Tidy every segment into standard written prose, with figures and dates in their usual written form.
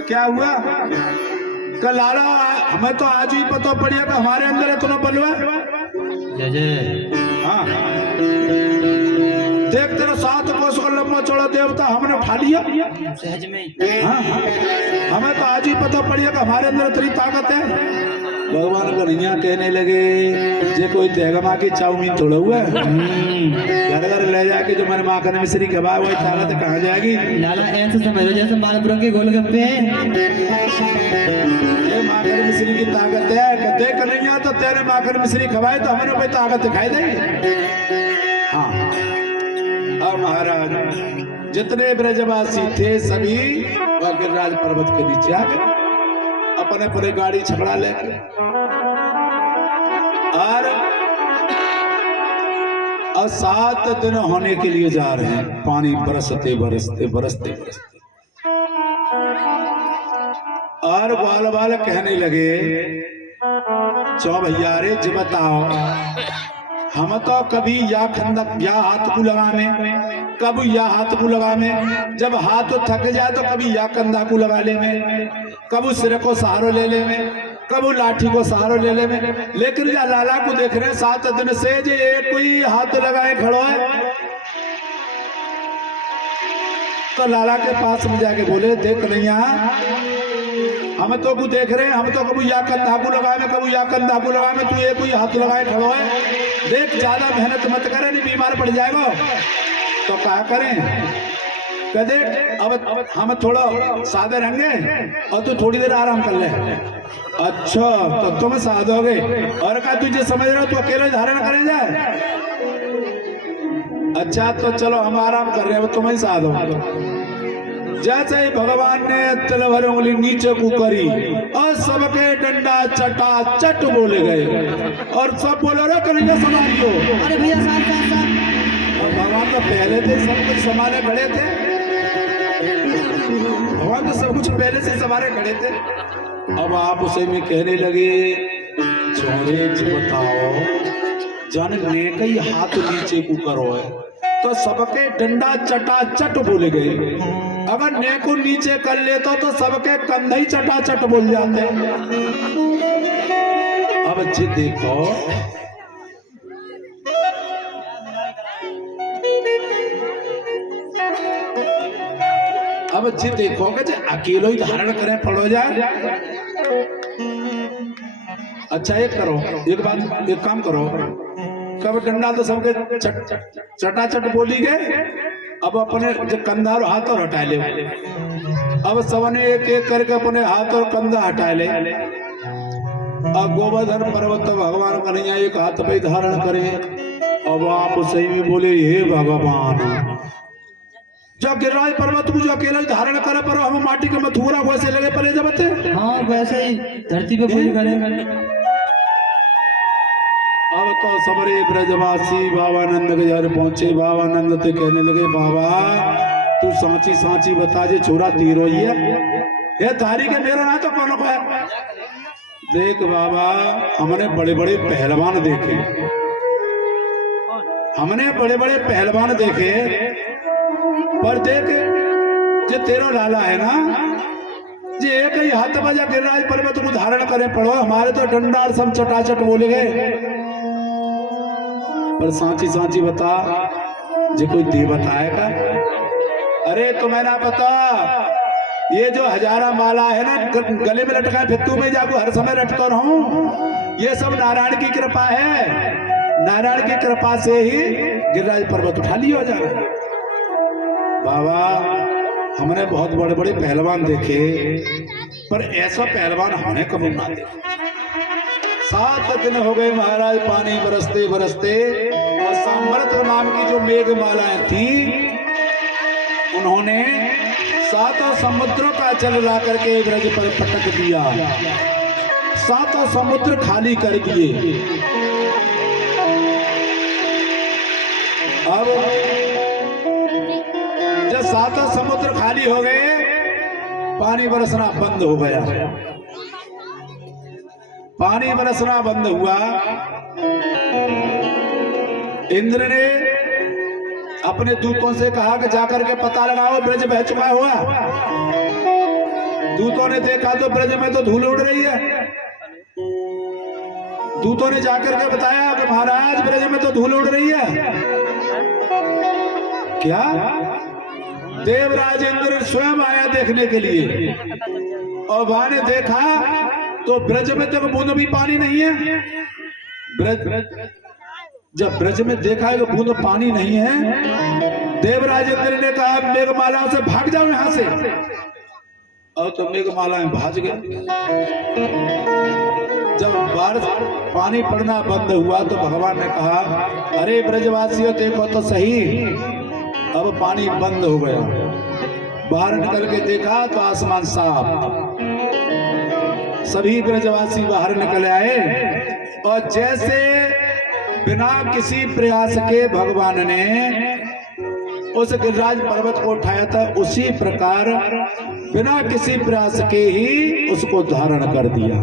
क्या हुआ? कल लाला हमें तो आज ही पता पड़िया कि हमारे अंदर है तो बलवा। जय जय। हाँ देख तेरा 7 कोस का लंबा चौड़ा देवता हमने उठा लिया सहज में। हाँ हमें तो आज ही पता पड़िया कि हमारे अंदर इतनी ताकत है। भगवान कन्हैया कहने लगे जे कोई तेगमा की चाउमीन थोड़ा हुआ घर घर ले जाके जो मैंने माखन मिश्री खवा वही ताकत कहाँ जाएगी? लाला ऐसे समझ लो जैसे मालपुरों के गोलगप्पे। ये माखन मिश्री की ताकत है। कहते कन्हैया तो तेरे माखन मिश्री खवाए तो हमें कोई ताकत दिखाई देगी। हाँ अब महाराज जितने ब्रजवासी थे सभी गिरिराज पर्वत के नीचे आ गए अपने पूरे गाड़ी छकड़ा लेके और 7 दिन होने के लिए जा रहे हैं। पानी बरसते बरसते बरसते बरसते और बाल बाल कहने लगे चौ भैया रे जी बताओ हम तो कभी या खंदक या हाथ को लगा में कभी या हाथ को लगा में जब हाथ तो थक जाए तो कभी या कंधा को लगा ले में कभी सिर को सहारो ले ले में कभी लाठी को सहारो ले ले में। लेकिन या लाला को देख रहे 7 दिन से जे एक कोई हाथ लगाए खड़ो है तो लाला के पास में जाके बोले देख कन्हैया हम तो को देख रहे हैं हम तो कभी या कंधा को लगाए में कभी या कंधा को लगाए में तू एक कोई हाथ लगाए खड़ो है। देख ज्यादा मेहनत मत करे नहीं बीमार पड़ जाएगा। तो क्या करें? कह देख अब हम थोड़ा सादे रहेंगे और तू थोड़ी देर आराम कर ले। अच्छा तो तुम साध हो गए और क्या तुझे समझ रहे हो तू अकेले धारण करे जाए? अच्छा तो चलो हम आराम कर रहे हैं तुम ही साध हो। जैसे ही भगवान ने तलवार उंगली नीचे को करी और सबके डंडा चटा चट बोले गए और सब बोले रे कन्हैया संभालियो। अरे भैया साथ साथ साथ। और भगवान तो पहले से सब कुछ संभाले खड़े थे। भगवान तो सब कुछ पहले से संभाले खड़े थे। अब आप उसे में कहने लगे छोरे जी बताओ जन ने कई हाथ नीचे को करो है तो सबके डंडा चटा चट बोले गए। अगर ने को नीचे कर लेता तो सबके कंधे ही चटा चट बोल जाते। अब जी देखो अब जी देखोगे जो अकेलो ही धारण करें पड़ो जाए। अच्छा एक करो एक बात एक काम करो कब डंडा तो सबके चटा चट बोली गए। अब अपने जो कंधा और हाथ और हटा ले। अब सबने एक एक करके अपने हाथ और कंधा हटा ले। अब गोवर्धन पर्वत तो भगवान कन्हैया एक हाथ पे धारण करे। अब आप सही में बोले हे भगवान जब गिरिराज पर्वत को जो अकेला धारण करे पर हम माटी के मथुरा वैसे लगे पड़े जब हाँ वैसे ही धरती पे पूज करे। अब तो सबरे ब्रजवासी बाबानंद के घर पहुंचे। बाबानंद ते कहने लगे बाबा तू सांची सांची बता जे छोरा तीरो ही है ये तारी के मेरा ना तो कौन को है। देख बाबा हमने बड़े बड़े पहलवान देखे हमने बड़े बड़े पहलवान देखे पर देख जो तेरा लाला है ना जे एक ही हाथ बजा गिरिराज पर्वत को धारण करे पड़ो हमारे तो डंडा सब चटाचट बोले गए। पर सांची सांची बता जो कोई दे बताएगा। अरे तुम्हें ना पता ये जो हजारा माला है ना गले में लटका फित्तू में जाको हर समय लटका रहूं ये सब नारायण की कृपा है। नारायण की कृपा से ही गिरिराज पर्वत उठा लिया जा रहा है। बाबा हमने बहुत बड़े बड़े पहलवान देखे पर ऐसा पहलवान हमने कभी ना देखा। 7 दिन हो गए महाराज पानी बरसते बरसते और सामर्थ नाम की जो मेघ मालाएं थी उन्होंने 7 समुद्रों का जल ला करके ब्रज पर पटक दिया। 7 समुद्र खाली कर दिए। अब जब 7 समुद्र खाली हो गए पानी बरसना बंद हो गया। पानी बरसना बंद हुआ। इंद्र ने अपने दूतों से कहा कि जाकर के पता लगाओ ब्रज बह चुका हुआ। दूतों ने देखा तो ब्रज में तो धूल उड़ रही है। दूतों ने जाकर के बताया कि महाराज ब्रज में तो धूल उड़ रही है। क्या? देवराज इंद्र स्वयं आया देखने के लिए और वहां ने देखा तो ब्रज में तो बूंद भी पानी नहीं है। जब ब्रज में देखा कि बूंद पानी नहीं है, देवराज इंद्र ने कहा मेघमाला से भाग जाओ यहां से। और तो मेघमालाएं भाग गए। जब बारिश पानी पड़ना बंद हुआ तो भगवान ने कहा अरे ब्रजवासियों देखो तो सही, अब पानी बंद हो गया। बाहर निकल के देखा तो आसमान साफ। सभी ब्रजवासी बाहर निकल आए और जैसे बिना किसी प्रयास के भगवान ने उस गिरिराज पर्वत को उठाया था, उसी प्रकार बिना किसी प्रयास के ही उसको धारण कर दिया।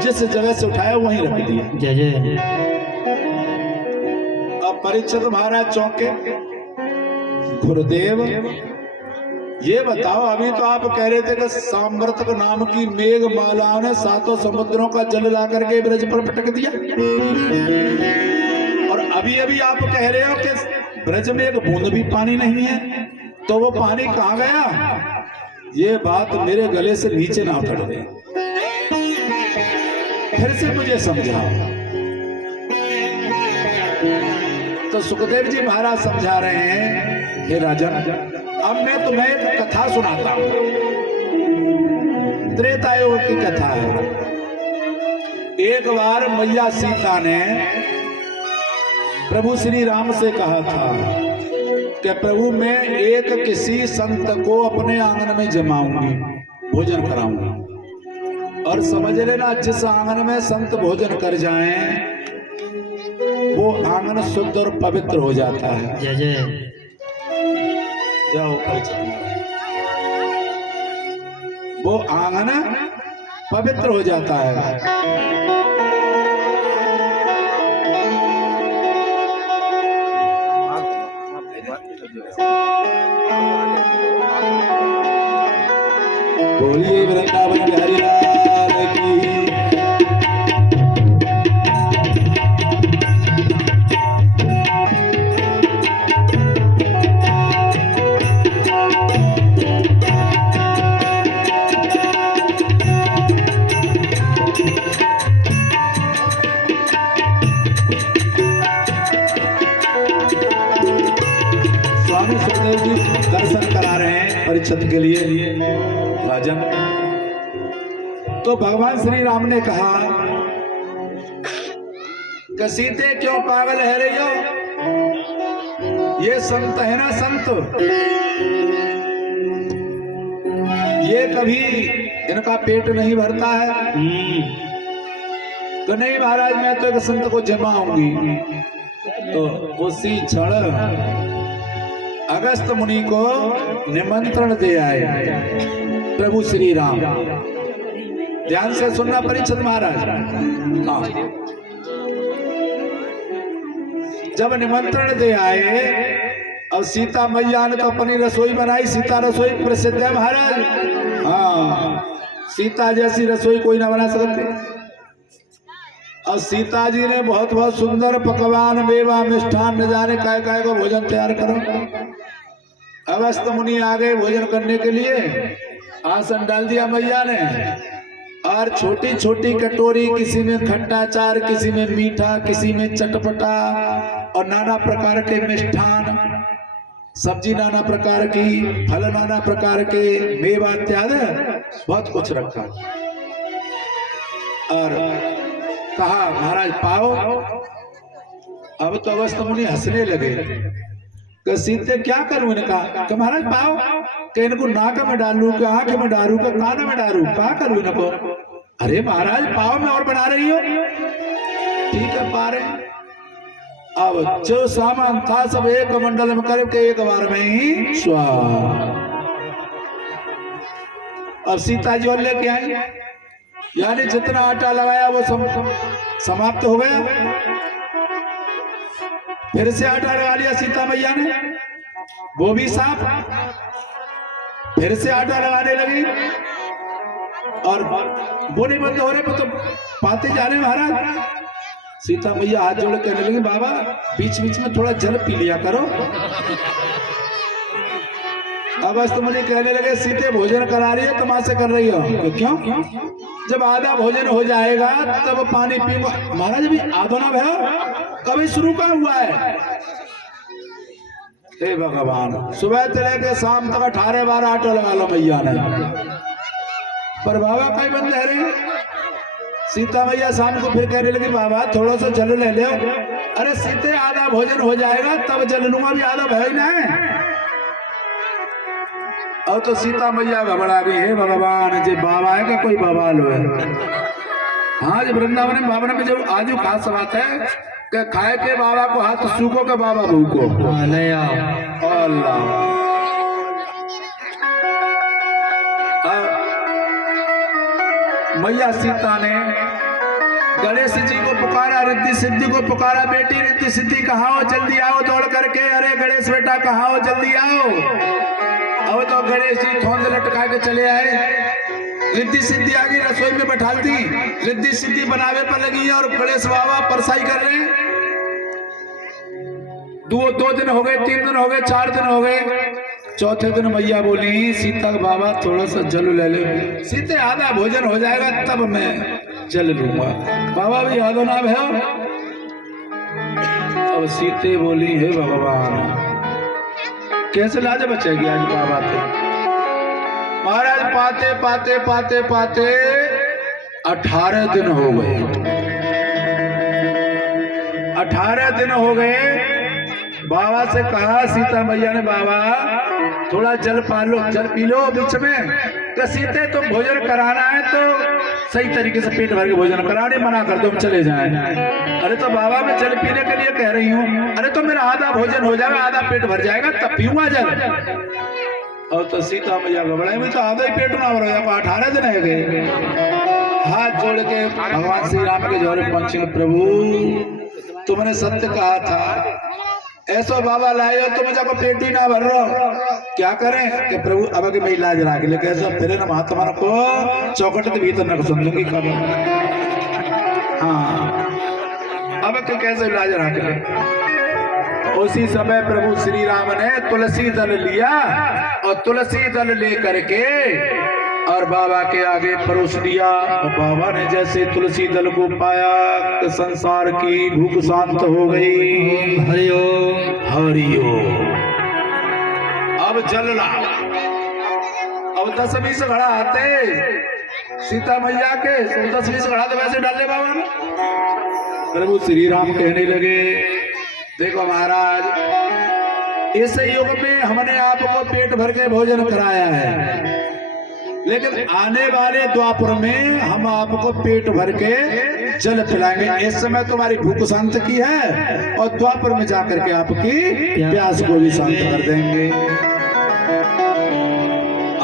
जिस जगह से उठाया वहीं रख दिया। जय जय। अब परीक्षित महाराज चौंके, गुरुदेव ये बताओ, अभी तो आप कह रहे थे कि सामवर्तक नाम की मेघमाला ने 7 समुद्रों का जल ला करके ब्रज पर पटक दिया, और अभी अभी आप कह रहे हो कि ब्रज में एक बूंद भी पानी नहीं है, तो वो पानी कहाँ गया? ये बात मेरे गले से नीचे ना उतर रही। फिर से मुझे समझाओ। तो सुखदेव जी महाराज समझा रहे हैं, हे राजन, अब मैं तुम्हें एक कथा सुनाता हूं। त्रेतायुग की कथा है। एक बार मैया सीता ने प्रभु श्री राम से कहा था कि प्रभु मैं एक किसी संत को अपने आंगन में जमाऊंगी, भोजन कराऊंगी, और समझ लेना जिस आंगन में संत भोजन कर जाएं वो आंगन शुद्ध और पवित्र हो जाता है। जय जय। जाओ, वो आंगन पवित्र हो जाता है। बोलिए वृंदावन बिहारी लाल की। स्वामी सुखदेव जी दर्शन करा रहे हैं परीक्षित के लिए। राजन, तो भगवान श्री राम ने कहा कि सीते क्यों पागल है रही हो? ये संत है ना, संत, ये कभी इनका पेट नहीं भरता है। तो नहीं महाराज, मैं तो एक संत को जमाऊंगी। तो उसी क्षण अगस्त मुनि को निमंत्रण दे आए प्रभु श्री राम। ध्यान से सुनना परीक्षित महाराज। हाँ, जब निमंत्रण दे आए और सीता मैया ने तो अपनी रसोई बनाई। सीता रसोई प्रसिद्ध है महाराज। हाँ, सीता जैसी रसोई कोई ना बना सकते। और सीता जी ने बहुत बहुत सुंदर पकवान, मेवा, मिष्ठान, न जाने काय काय को भोजन तैयार करो। अगस्त मुनि आ गए भोजन करने के लिए। आसन डाल दिया मैया ने, और छोटी छोटी कटोरी, किसी में खट्टा चार, किसी में मीठा, किसी में चटपटा, और नाना प्रकार के मिष्ठान, सब्जी नाना प्रकार की, फल नाना प्रकार के, मेवा इत्यादि बहुत कुछ रखा। और कहा महाराज पाओ। अब तो अगस्त मुनि हंसने लगे। सीते क्या करूं? इन्हें कहा कि महाराज पाओ, कि इनको नाक में डालू, कि आंख में डालू, कि कान में डालू, क्या करूं इनको? अरे महाराज पाओ, मैं और बना रही हूं। ठीक है, पा रहे। अब जो सामान था सब एक मंडल में करके एक बार में ही स्वाहा। अब सीता जी और लेके आई, यानी जितना आटा लगाया वो समाप्त हो गया। फिर से आटा लगा लिया सीता मैया ने, वो भी साफ। फिर से आटा लगाने लगी और बोने बंद हो रहे तो पाते जा रहे महाराज। सीता मैया हाथ जोड़ कहने लगी बाबा बीच बीच में थोड़ा जल पी लिया करो। अगस्त मुनि कहने लगे सीते भोजन करा रही है तमाशे कर रही हो तो क्यों? जब आधा भोजन हो जाएगा तब पानी पी। महाराज अभी आधो ना भयो कभी शुरू का हुआ है। हे भगवान सुबह से लेके शाम तक 18-12 आटा लगा लो मैया ने, पर बाबा कई बंद रह रहे। सीता मैया शाम को फिर कहने लगी बाबा थोड़ा सा जल ले लो। अरे सीते आधा भोजन हो जाएगा तब जल लूंगा, भी आधा भय ना है। और तो सीता मैया घबरा गई है भगवान जी बाबा है क्या कोई बाबा लो है। हाँ जब वृंदावन में बाबा में जब आजू खास बात है कि खाए के बाबा को हाथ सूखो के बाबा भूखो। अल्लाह मैया सीता ने गणेश जी को पुकारा, रिद्धि सिद्धि को पुकारा, बेटी रिद्धि सिद्धि कहाँ हो जल्दी आओ दौड़ करके। अरे गणेश बेटा कहाँ हो जल्दी आओ। अब तो गणेश जी थोंद लटका के चले आए। रिद्धि सिद्धि आ गई रसोई में बैठा दी, रिद्धि सिद्धि बनावे पर लगी है और गणेश बाबा परसाई कर रहे हैं। दो दिन हो गए, 3 दिन हो गए, 4 दिन हो गए। चौथे दिन मैया बोली सीता बाबा थोड़ा सा जल ले ले। सीते आधा भोजन हो जाएगा तब मैं जल लूंगा। बाबा भी आधो ना है। अब सीते बोली हे भगवान कैसे लाज बचेगी आज बाबा थे। महाराज पाते पाते पाते पाते 18 दिन हो गए। 18 दिन हो गए। बाबा से कहा सीता मैया ने बाबा थोड़ा जल पी लो बीच में। तो सीते तो भोजन कराना है तो सही तरीके से पेट भर के भोजन कराने मना कर दो हम चले जाएं। अरे तो बाबा मैं जल पीने के लिए कह रही हूँ। अरे तो मेरा आधा भोजन हो जाएगा, आधा पेट भर जाएगा तब पीऊंगा जल। और तो सीता मैया घबराई में तो आधा ही पेट ना भर जाएगा। 18 दिन है गए। हाथ जोड़ के भगवान श्री राम के जोड़े पहुंचे प्रभु तुमने सत्य कहा था, ऐसा बाबा लाए हो तो मुझे को पेट ही ना भर रहा क्या करें कि प्रभु अब के मैं इलाज ला के लेके ऐसा फिर ना महात्मा को चौकट के भीतर न समझूंगी कब। हाँ अब के कैसे इलाज ला के। उसी समय प्रभु श्री राम ने तुलसी दल लिया और तुलसी दल ले करके और बाबा के आगे परोस दिया। और बाबा ने जैसे तुलसी दल को पाया तो संसार की भूख शांत हो गई। हरिओ हरिओ। अब जल ला। अब 10-20 घड़ा आते सीता मैया के 10-20 घड़ा तो वैसे डाले बाबा ने। प्रभु श्री राम कहने लगे देखो महाराज इस युग में हमने आपको पेट भर के भोजन कराया है, लेकिन आने वाले द्वापर में हम आपको पेट भर के जल पिलाएंगे। इस समय तुम्हारी भूख शांत की है और द्वापर में जाकर के आपकी प्यास को भी शांत कर देंगे।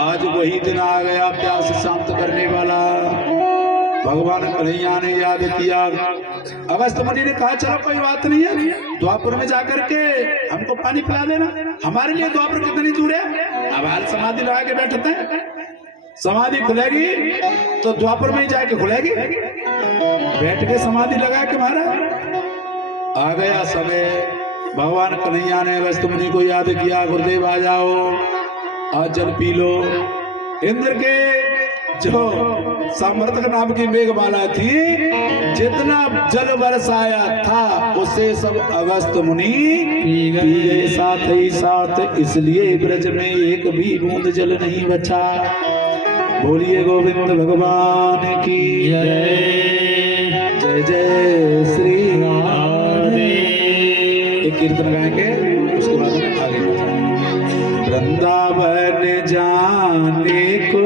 आज वही दिन आ गया प्यास शांत करने वाला। भगवान कन्हैया ने याद किया। अगस्त मुनि ने कहा चलो कोई बात नहीं है, द्वापर में जाकर के हमको पानी पिला देना। हमारे लिए द्वापर कितनी दूर है। अब हाल समाधि लगा के बैठते हैं, समाधि खुलेगी तो द्वापर में ही जाके खुलेगी। बैठ के समाधि लगा के मारा। आ गया समय। भगवान कन्हैया ने अगस्त मुनि को याद किया गुरुदेव आ जाओ आज जल पी लो। इंद्र के जो सामर्थक नाम की मेघमाला थी जितना जल बरसाया था उसे सब अगस्त मुनि पी गए साथ ही साथ। इसलिए ब्रज में एक भी बूंद जल नहीं बचा। बोलिए गोविंद भगवान की जय। जय जय श्री राम। एक कीर्तन गाएंगे उसके बाद में आगे। वृंदावन जाने को